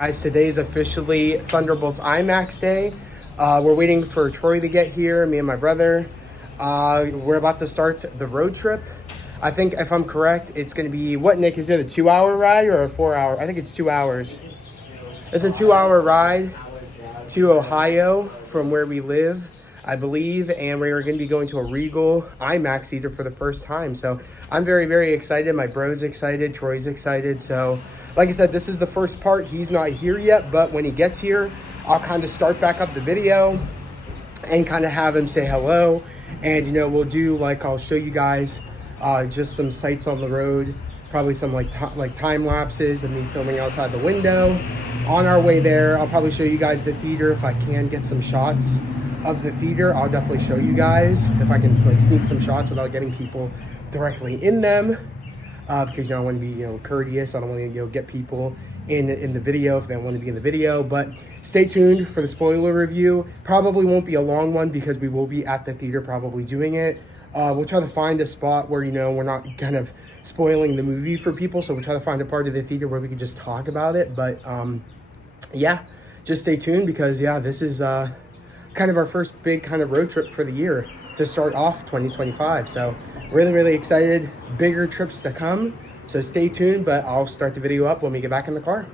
Guys, today is officially Thunderbolts IMAX day. We're waiting for Troy to get here, me and my brother. We're about to start the road trip. I think, if I'm correct, it's going to be, what, Nick, is it a 2-hour ride or a 4-hour? I think it's 2 hours. It's a 2-hour ride to Ohio from where we live, I believe, and we're going to be going to a Regal IMAX theater for the first time. So I'm very, very excited. My bro's excited. Troy's excited. So like I said, this is the first part. He's not here yet, but when he gets here, I'll kind of start back up the video and kind of have him say hello. And, you know, we'll do, like, I'll show you guys just some sights on the road, probably some like time lapses of me filming outside the window. On our way there, I'll probably show you guys the theater. If I can get some shots of the theater, I'll definitely show you guys. If I can, like, sneak some shots without getting people directly in them. Because, you know, I want to be, you know, courteous. I don't want to, you know, get people in the video if they don't want to be in the video. But stay tuned for the spoiler review. Probably won't be a long one because we will be at the theater probably doing it. We'll try to find a spot where, you know, we're not kind of spoiling the movie for people. So we'll try to find a part of the theater where we can just talk about it. But, yeah, just stay tuned because, yeah, this is kind of our first big kind of road trip for the year to start off 2025. So really, really excited. Bigger trips to come. So stay tuned, but I'll start the video up when we get back in the car.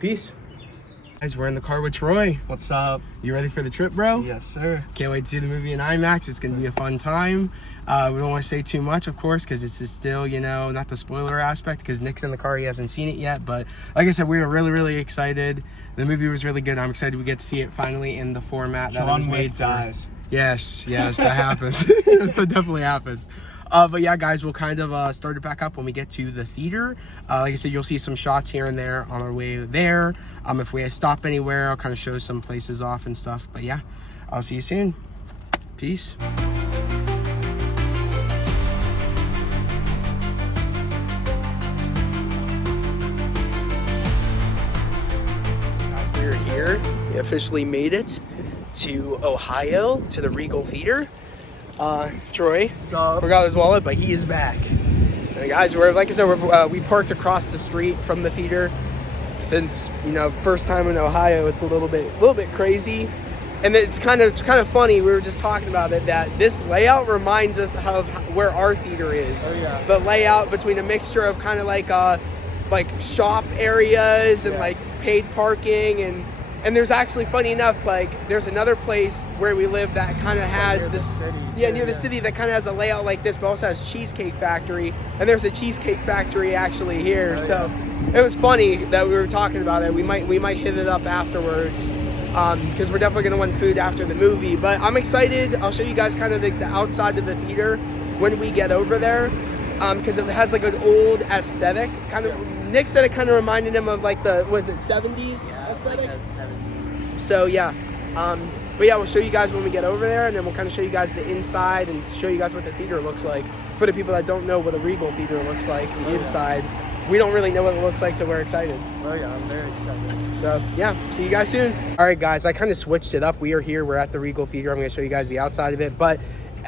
Peace. Guys, we're in the car with Troy. What's up? You ready for the trip, bro? Yes, sir. Can't wait to see the movie in IMAX. It's going to be a fun time. We don't want to say too much, of course, because this is still, you know, not the spoiler aspect, because Nick's in the car. He hasn't seen it yet. But like I said, we were really, really excited. The movie was really good. I'm excited we get to see it finally in the format that it was made for. Dies. Yes, that happens. That definitely happens. But yeah, guys, we'll kind of start it back up when we get to the theater. Like I said, you'll see some shots here and there on our way there. If we stop anywhere, I'll kind of show some places off and stuff. But yeah, I'll see you soon. Peace. Guys, we're here. We officially made it to Ohio, to the Regal Theater. Troy forgot his wallet, but he is back. And guys, like I said, we parked across the street from the theater. Since, you know, first time in Ohio, it's a little bit crazy, and it's kind of funny. We were just talking about it, that this layout reminds us of where our theater is. Oh, yeah. The layout between a mixture of kind of like shop areas and like paid parking and there's actually, funny enough, like, there's another place where we live that kind of has this, near the city, that kind of has a layout like this, but also has Cheesecake Factory, and there's a Cheesecake Factory actually here. So it was funny that we were talking about it. We might hit it up afterwards, because we're definitely gonna want food after the movie. But I'm excited. I'll show you guys kind of the outside of the theater when we get over there, because it has like an old aesthetic. Kind of, Nick said it kind of reminded him of like the, was it 70s aesthetic? Like 70s. So yeah, but yeah, we'll show you guys when we get over there, and then we'll kind of show you guys the inside and show you guys what the theater looks like. For the people that don't know what a Regal Theater looks like, the inside, we don't really know what it looks like, so we're excited. Oh yeah, I'm very excited. So yeah, see you guys soon. All right, guys, I kind of switched it up. We are here. We're at the Regal Theater. I'm going to show you guys the outside of it, but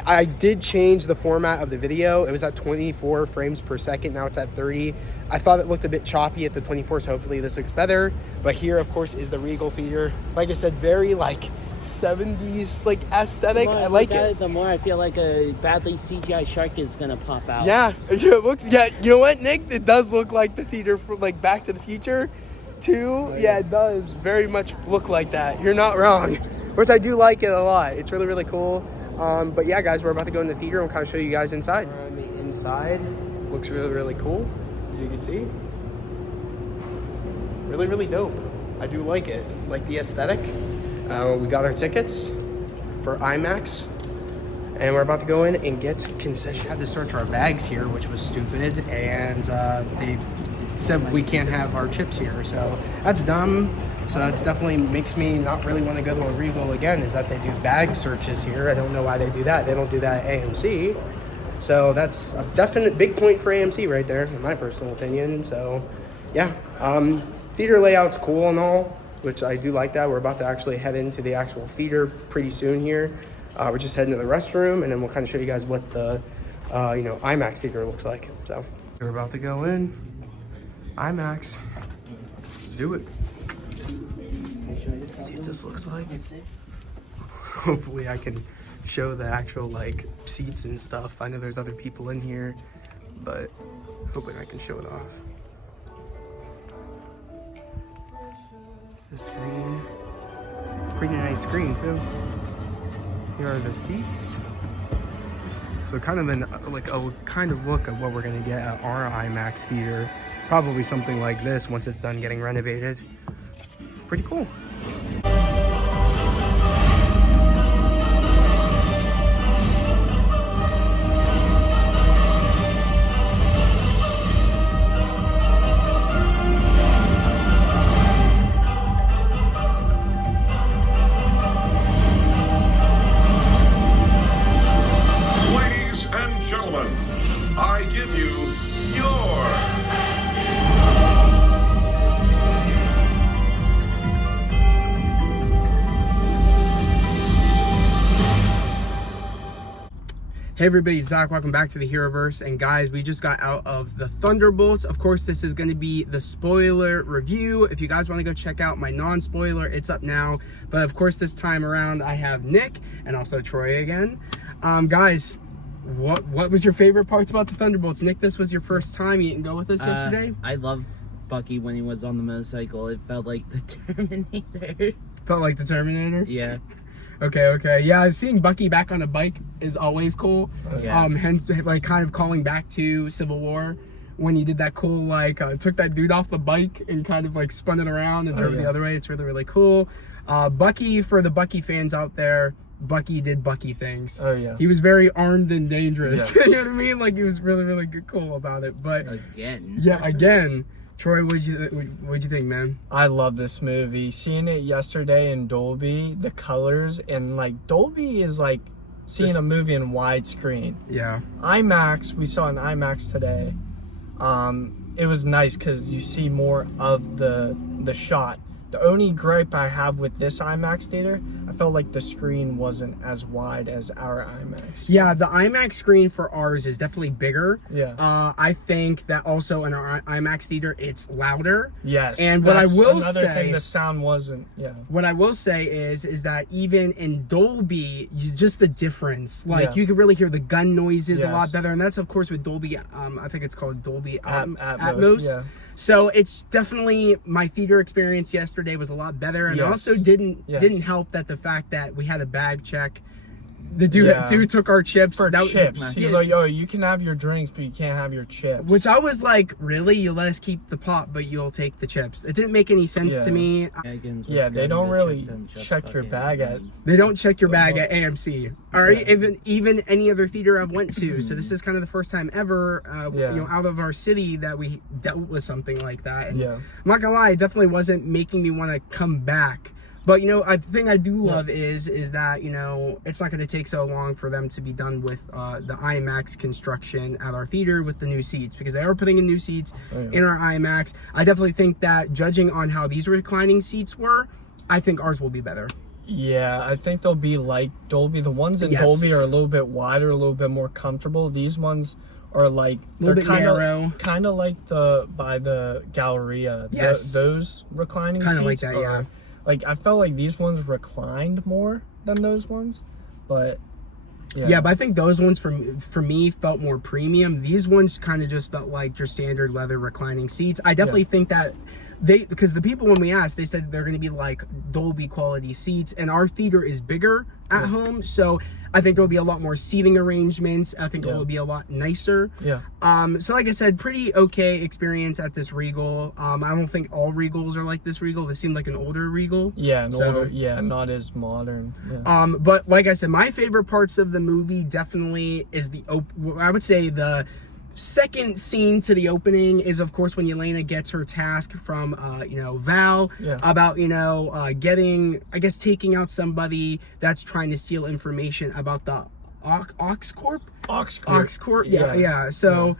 I did change the format of the video. It was at 24 frames per second. Now it's at 30. I thought it looked a bit choppy at the 24, so hopefully this looks better. But here, of course, is the Regal Theater. Like I said, very like 70s like aesthetic. I like it. The more I feel like a badly CGI shark is gonna pop out. Yeah, it looks. Yeah, you know what, Nick? It does look like the theater for like Back to the Future, too. Oh, yeah, it does very much look like that. You're not wrong. Which I do like it a lot. It's really, really cool. But yeah, guys, we're about to go in the theater and kind of show you guys inside. We're on the inside. Looks really, really cool, as you can see. Really, really dope. I do like it. Like the aesthetic. We got our tickets for IMAX, and we're about to go in and get concession. Had to search our bags here, which was stupid, and they said we can't have our chips here, so that's dumb. So that's definitely makes me not really want to go to a Regal again, is that they do bag searches here. I don't know why they do that. They don't do that at AMC. So that's a definite big point for AMC right there, in my personal opinion. So yeah, theater layout's cool and all, which I do like that. We're about to actually head into the actual theater pretty soon here. We're just heading to the restroom, and then we'll kind of show you guys what the IMAX theater looks like. So we're about to go in. IMAX. Let's do it. See what this looks like. Hopefully I can show the actual like seats and stuff. I know there's other people in here, but hoping I can show it off. It's the screen. Pretty nice screen too. Here are the seats. So kind of a kind of look at what we're gonna get at our IMAX theater. Probably something like this once it's done getting renovated. Pretty cool. I give you your Hey everybody, it's Zach. Welcome back to the Heroverse. And guys, we just got out of the Thunderbolts. Of course, this is going to be the spoiler review. If you guys want to go check out my non-spoiler, it's up now. But of course, this time around, I have Nick and also Troy again. Guys, what was your favorite parts about the Thunderbolts? Nick, this was your first time. You didn't go with us yesterday? I love Bucky when he was on the motorcycle. It felt like the Terminator. Felt like the Terminator? Yeah. Okay. Yeah, seeing Bucky back on a bike is always cool. Yeah. Hence, like, kind of calling back to Civil War when he did that cool, like, took that dude off the bike and kind of, like, spun it around and drove the other way. It's really, really cool. Bucky, for the Bucky fans out there, Bucky did Bucky things. Oh, yeah. He was very armed and dangerous. Yes. You know what I mean? Like, he was really, really good, cool about it. But, Again. yeah, again. Troy, what'd you think, man? I love this movie. Seeing it yesterday in Dolby, the colors, and like Dolby is like seeing a movie in widescreen. Yeah. IMAX, we saw an IMAX today. It was nice because you see more of the shot. The only gripe I have with this IMAX theater, I felt like the screen wasn't as wide as our IMAX. Yeah, the IMAX screen for ours is definitely bigger. Yeah. I think that also in our IMAX theater, it's louder. Yes. And what I will another say, thing, the sound wasn't. Yeah. what I will say is that even in Dolby, just the difference, like Yeah. you can really hear the gun noises a lot Yes. better, and that's of course with Dolby. I think it's called Dolby Atmos. Atmos. Yeah. So it's definitely, my theater experience yesterday was a lot better, and Yes. also didn't help that the fact that we had a bag check. The dude took our chips. For chips. He's like, oh, you can have your drinks, but you can't have your chips. Which I was like, really? You let us keep the pot, but you'll take the chips. It didn't make any sense to me. Yeah, they don't really check your bag at... They don't check your bag at AMC. Or even any other theater I've went to. So this is kind of the first time ever, out of our city that we dealt with something like that. And I'm not gonna lie, it definitely wasn't making me want to come back. But, a thing I do love is that, it's not going to take so long for them to be done with the IMAX construction at our theater with the new seats, because they are putting in new seats in our IMAX. I definitely think that, judging on how these reclining seats were, I think ours will be better. Yeah, I think they'll be like Dolby. The ones in Dolby are a little bit wider, a little bit more comfortable. These ones are like... A little bit narrow. Kind of like by the Galleria. Yes. Those reclining seats. Kind of like that, yeah. Like, I felt like these ones reclined more than those ones, but yeah, but I think those ones for me felt more premium. These ones kind of just felt like your standard leather reclining seats. I definitely think that because the people, when we asked, they said they're going to be like Dolby quality seats, and our theater is bigger at home, so I think there'll be a lot more seating arrangements. I think it will be a lot nicer. Yeah. So like I said, pretty okay experience at this Regal. I don't think all Regals are like this Regal. This seemed like an older Regal. Yeah, older. Yeah, not as modern. Yeah. But like I said, my favorite parts of the movie definitely is I would say the second scene to the opening is, of course, when Yelena gets her task from Val about taking out somebody that's trying to steal information about the Oxcorp. Yeah. So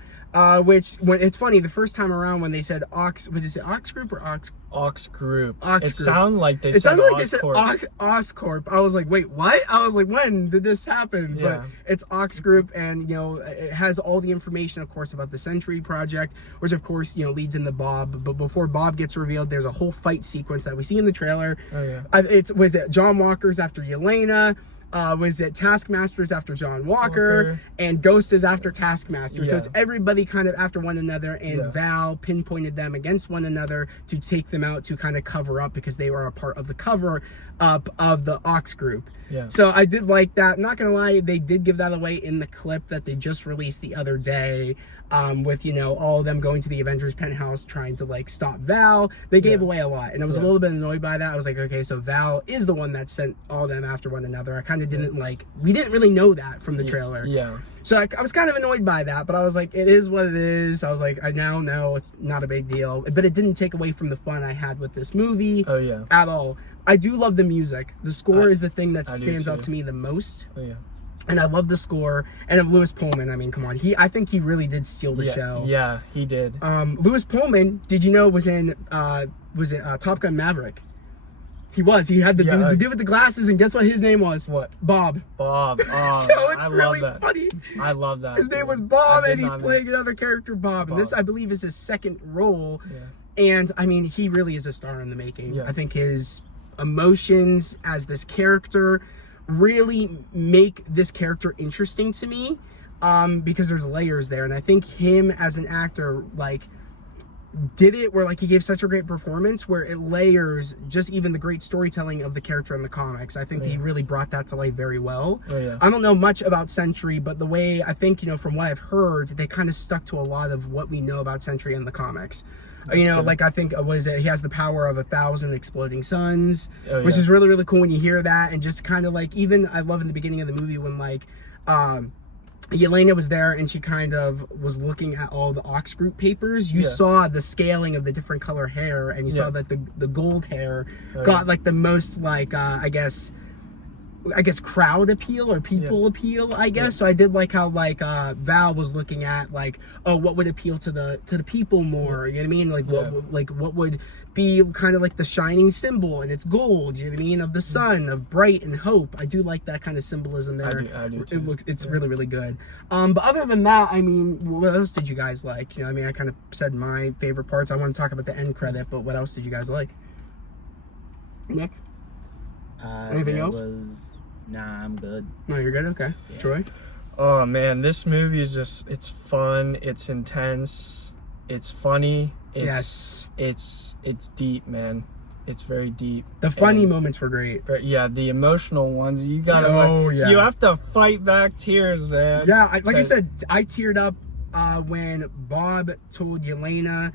which, when it's funny, the first time around when they said Ox Group or Ox Group. Ox It Group. sounded like they It said sounded like they said Oscorp. Oscorp. I was like, wait, what? I was like, when did this happen? Yeah. But it's Ox Group, and it has all the information, of course, about the Century Project, which of course leads into Bob. But before Bob gets revealed, there's a whole fight sequence that we see in the trailer. Oh yeah. Was it John Walker's after Yelena? Was it Taskmaster's after John Walker, and Ghost is after Taskmaster? So it's everybody kind of after one another, and Val pinpointed them against one another to take them out, to kind of cover up, because they were a part of the cover up of the Ox Group. Yeah. So I did like that. I'm not gonna lie, they did give that away in the clip that they just released the other day, with all of them going to the Avengers penthouse trying to like stop Val. They gave away a lot, and I was a little bit annoyed by that. I was like, okay, so Val is the one that sent all them after one another. I kind of didn't we didn't really know that from the trailer. Yeah. So I was kind of annoyed by that, but I was like, it is what it is. I was like, I now know it's not a big deal, but it didn't take away from the fun I had with this movie. Oh yeah. At all. I do love the music. The score is the thing that stands out to me the most. Oh yeah. And I love the score. And of Lewis Pullman, I mean, come on. I think he really did steal the show. Yeah, he did. Lewis Pullman, did you know, was in Top Gun Maverick? He was. He had the dude with the glasses, and guess what his name was? What? Bob. Bob. Oh, So it's I really love that. funny. I love that. His name dude. was Bob, I and did he's not know. playing another character, Bob. And this, I believe, is his second role. Yeah. And I mean, he really is a star in the making. Yeah. I think his emotions as this character really make this character interesting to me, because there's layers there. And I think him as an actor, did it where he gave such a great performance where it layers just even the great storytelling of the character in the comics. I think he really brought that to life very well. Oh, yeah. I don't know much about Sentry, but the way I think, from what I've heard, they kind of stuck to a lot of what we know about Sentry in the comics. I think he has the power of 1,000 exploding suns, which is really, really cool when you hear that. And just kind of even I love in the beginning of the movie when Yelena was there and she kind of was looking at all the Ox Group papers. You saw the scaling of the different color hair, and you saw that the gold hair got the most I guess crowd appeal or people appeal, I guess. So I did like how Val was looking at what would appeal to the people more, you know what I mean? What would be kind of the shining symbol, and it's gold, you know what I mean, of the sun, of bright and hope. I do like that kind of symbolism there. I do too. It's really, really good. But other than that, I mean, what else did you guys like? I mean, I kind of said my favorite parts. I want to talk about the end credit, but what else did you guys like? Nick? Anything else? Nah, I'm good. No, you're good? Okay. Yeah. Troy? Oh man, this movie is it's fun, it's intense, it's funny, it's deep, man. It's very deep. The funny moments were great. But yeah, the emotional ones, you gotta you have to fight back tears, man. Yeah, like I said, I teared up when Bob told Yelena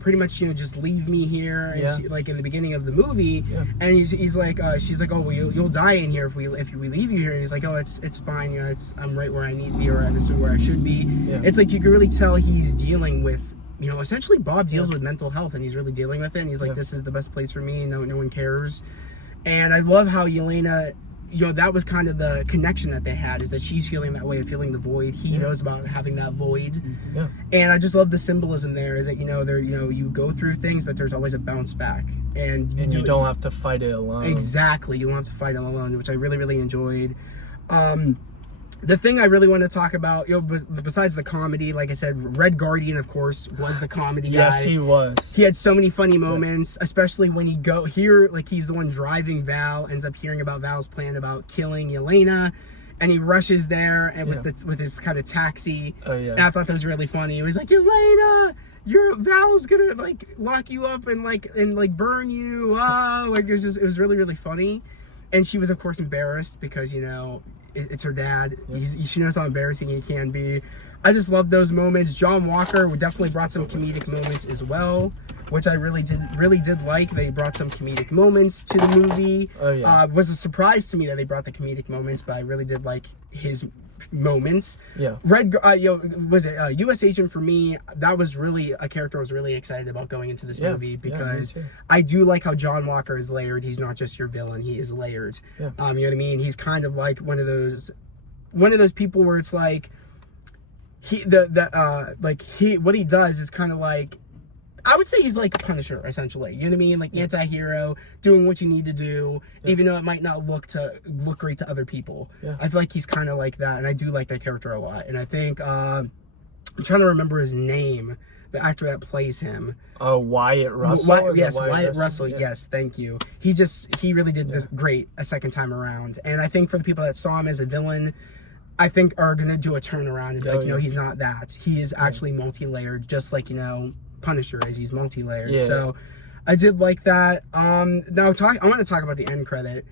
pretty much just leave me here, and she, in the beginning of the movie, and he's like she's like, oh well, you'll die in here if we leave you here, and he's like, oh it's fine, I'm right where I need to be, or this is where I should be. It's you can really tell he's dealing with essentially Bob deals with mental health, and he's really dealing with it, and he's like, this is the best place for me, no one cares. And I love how Yelena, that was kind of the connection that they had, is that she's feeling that way of feeling the void. He knows about having that void. Yeah. And I just love the symbolism there, is that, there, you go through things, but there's always a bounce back. And you don't have to fight it alone. Exactly. You don't have to fight it alone, which I really, really enjoyed. The thing I really want to talk about, besides the comedy, like I said, Red Guardian, of course, was the comedy guy. Yes, he was. He had so many funny moments, especially when he's the one driving Val, ends up hearing about Val's plan about killing Yelena, and he rushes there and with his kind of taxi. Oh yeah. And I thought that was really funny. He was like, Yelena, Val's gonna lock you up and burn you. Oh, it was really, really funny. And she was, of course, embarrassed because it's her dad. She knows how embarrassing he can be. I just love those moments. John Walker definitely brought some comedic moments as well, which I really did like. They brought some comedic moments to the movie. Oh yeah. It was a surprise to me that they brought the comedic moments, but I really did like his moments. Yeah. US Agent, for me, that was really a character I was really excited about going into this movie, because I do like how John Walker is layered. He's not just your villain, he is layered. Yeah. You know what I mean? He's kind of like one of those people where it's like what he does is kind of I would say he's like a Punisher, essentially. You know what I mean? Like anti-hero, doing what you need to do, even though it might not look great to other people. Yeah. I feel like he's kind of like that, and I do like that character a lot. And I think I'm trying to remember his name, the actor that plays him. Oh, Wyatt Russell. Yes, Wyatt Russell. Yeah. Yes, thank you. He really did this great a second time around. And I think for the people that saw him as a villain, I think are gonna do a turnaround and be like, he's not that. He is actually multi-layered, just like Punisher is. He's multi-layered. Yeah. So I did like that. Now I want to talk about the end credit.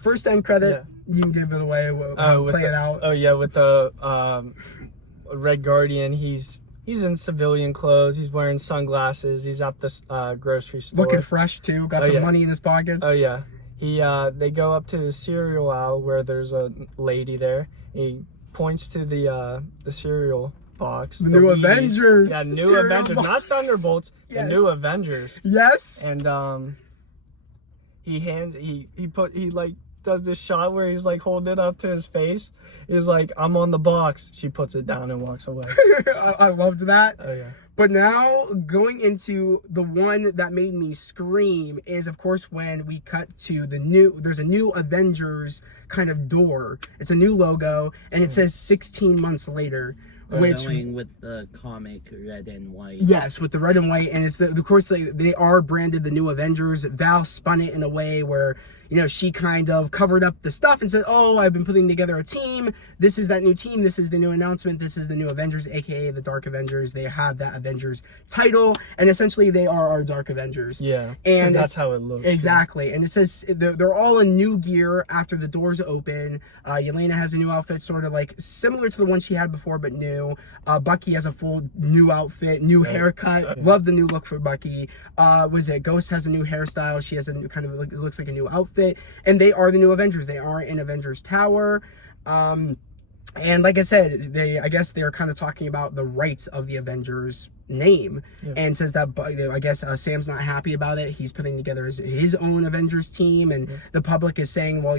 First end credit, you can give it away. Play it out. Oh yeah, with the Red Guardian, he's in civilian clothes. He's wearing sunglasses. He's at this grocery store, looking fresh too. Got some money in his pockets. Oh yeah. They go up to the cereal aisle where there's a lady there. He points to the cereal box. The new Avengers. Yeah, new Avengers, box. not Thunderbolts. Yes. The new Avengers. Yes. And he does this shot where he's like holding it up to his face. He's like, "I'm on the box." She puts it down and walks away. I loved that. Oh yeah. But now, going into the one that made me scream is, of course, when we cut to there's a new Avengers kind of door. It's a new logo, and it says 16 months later. Going with the comic red and white. Yes, with the red and white, and it's of course they are branded the new Avengers. Val spun it in a way where she kind of covered up the stuff and said, "Oh, I've been putting together a team. This is that new team. This is the new announcement. This is the new Avengers, aka the Dark Avengers." They have that Avengers title, and essentially they are our Dark Avengers. Yeah, and that's how it looks. Exactly, and it says they're all in new gear after the doors open. Yelena has a new outfit, sort of like similar to the one she had before, but new. Bucky has a full new outfit, new haircut. Love the new look for Bucky. Ghost has a new hairstyle. She has a new kind of it looks like a new outfit, and they are the new Avengers. They are in Avengers Tower. And like I said, I guess they're kind of talking about the rights of the Avengers name, and says that I guess Sam's not happy about it. He's putting together his own Avengers team, and the public is saying, well,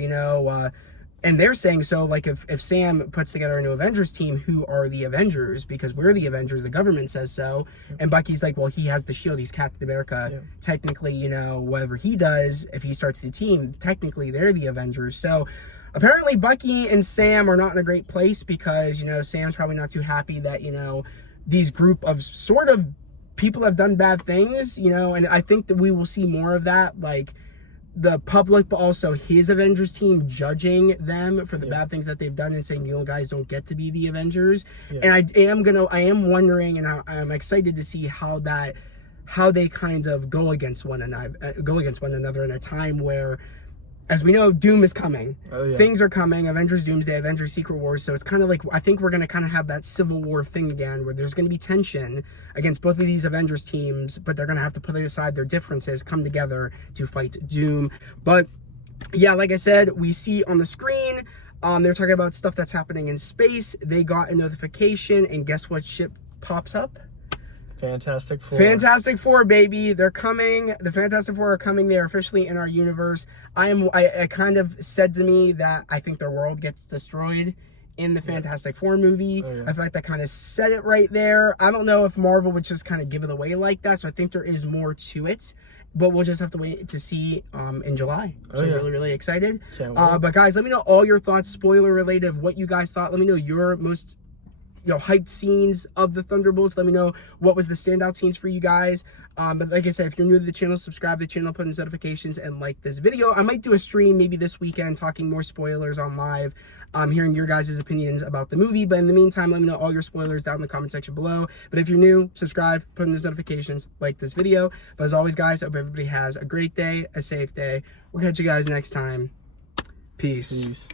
and they're saying, so like if Sam puts together a new Avengers team, who are the Avengers? Because we're the Avengers, the government says so. And Bucky's like, well, he has the shield, he's Captain America. Technically, whatever he does, if he starts the team, technically they're the Avengers. So apparently Bucky and Sam are not in a great place because, Sam's probably not too happy that, these group of sort of people have done bad things, and I think that we will see more of that, like the public, but also his Avengers team judging them for the bad things that they've done and saying, guys don't get to be the Avengers. And I am wondering, and I'm excited to see how they kind of go against one another in a time where, as we know, Doom is coming. Things are coming. Avengers Doomsday, Avengers Secret Wars. So it's kind of like, I think we're going to kind of have that Civil War thing again, where there's going to be tension against both of these Avengers teams, but they're going to have to put aside their differences, come together to fight Doom. But yeah, like I said, we see on the screen, they're talking about stuff that's happening in space. They got a notification, and guess what ship pops up? Fantastic Four. Fantastic Four, baby. They're coming. The Fantastic Four are coming. They're officially in our universe. I kind of said to me that I think their world gets destroyed in the Fantastic Four movie. I feel like that kind of said it right there. I don't know if Marvel would just kind of give it away like that, so I think there is more to it. But we'll just have to wait to see in July. So I'm really, really excited. But guys, let me know all your thoughts, spoiler related, of what you guys thought. Let me know your most hyped scenes of the Thunderbolts. Let me know what was the standout scenes for you guys. But like I said, if you're new to the channel, subscribe to the channel, put in notifications, and like this video. I might do a stream maybe this weekend talking more spoilers on live, hearing your guys' opinions about the movie. But in the meantime, let me know all your spoilers down in the comment section below. But if you're new, subscribe, put in those notifications, like this video. But as always, guys, I hope everybody has a great day, a safe day. We'll catch you guys next time. Peace.